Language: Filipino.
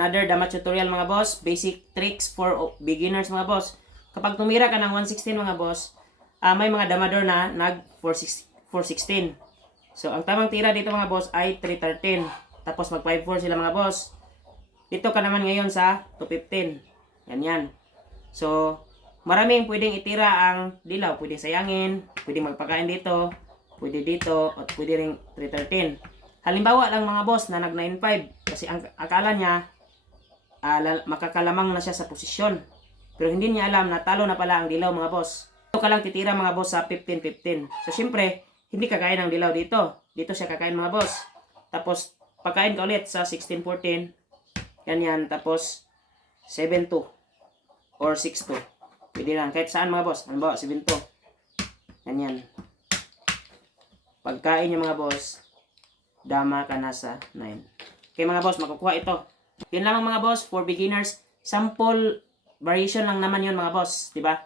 another dama tutorial mga boss. Basic tricks for beginners mga boss. Kapag tumira ka ng 116 mga boss, may mga damador na nag 416. So ang tamang tira dito mga boss ay 313. Tapos mag 5-4 sila mga boss. Dito ka naman ngayon sa 215. Ganyan. So maraming pwedeng itira ang dilaw. Pwedeng sayangin, pwedeng magpakain dito, pwede dito, at pwede ring 313. Halimbawa lang mga boss na nag 9-5 kasi ang akala niya makakalamang na siya sa posisyon. Pero hindi niya alam na talo na pala ang dilaw mga boss. Dito ka lang titira mga boss sa 15-15. So syempre, hindi kakain ang dilaw dito. Dito siya kakain mga boss. Tapos pagkain ka ulit sa 16-14. Ganyan. Tapos 7-2 or 6-2. Pwede lang. Kahit saan mga boss. Halimbawa 7-2. Ganyan. Pagkain niya mga boss, dama ka na sa 9. Okay mga boss, makukuha ito. Yun lang mga boss for beginners. Sample variation lang naman yun mga boss, di ba?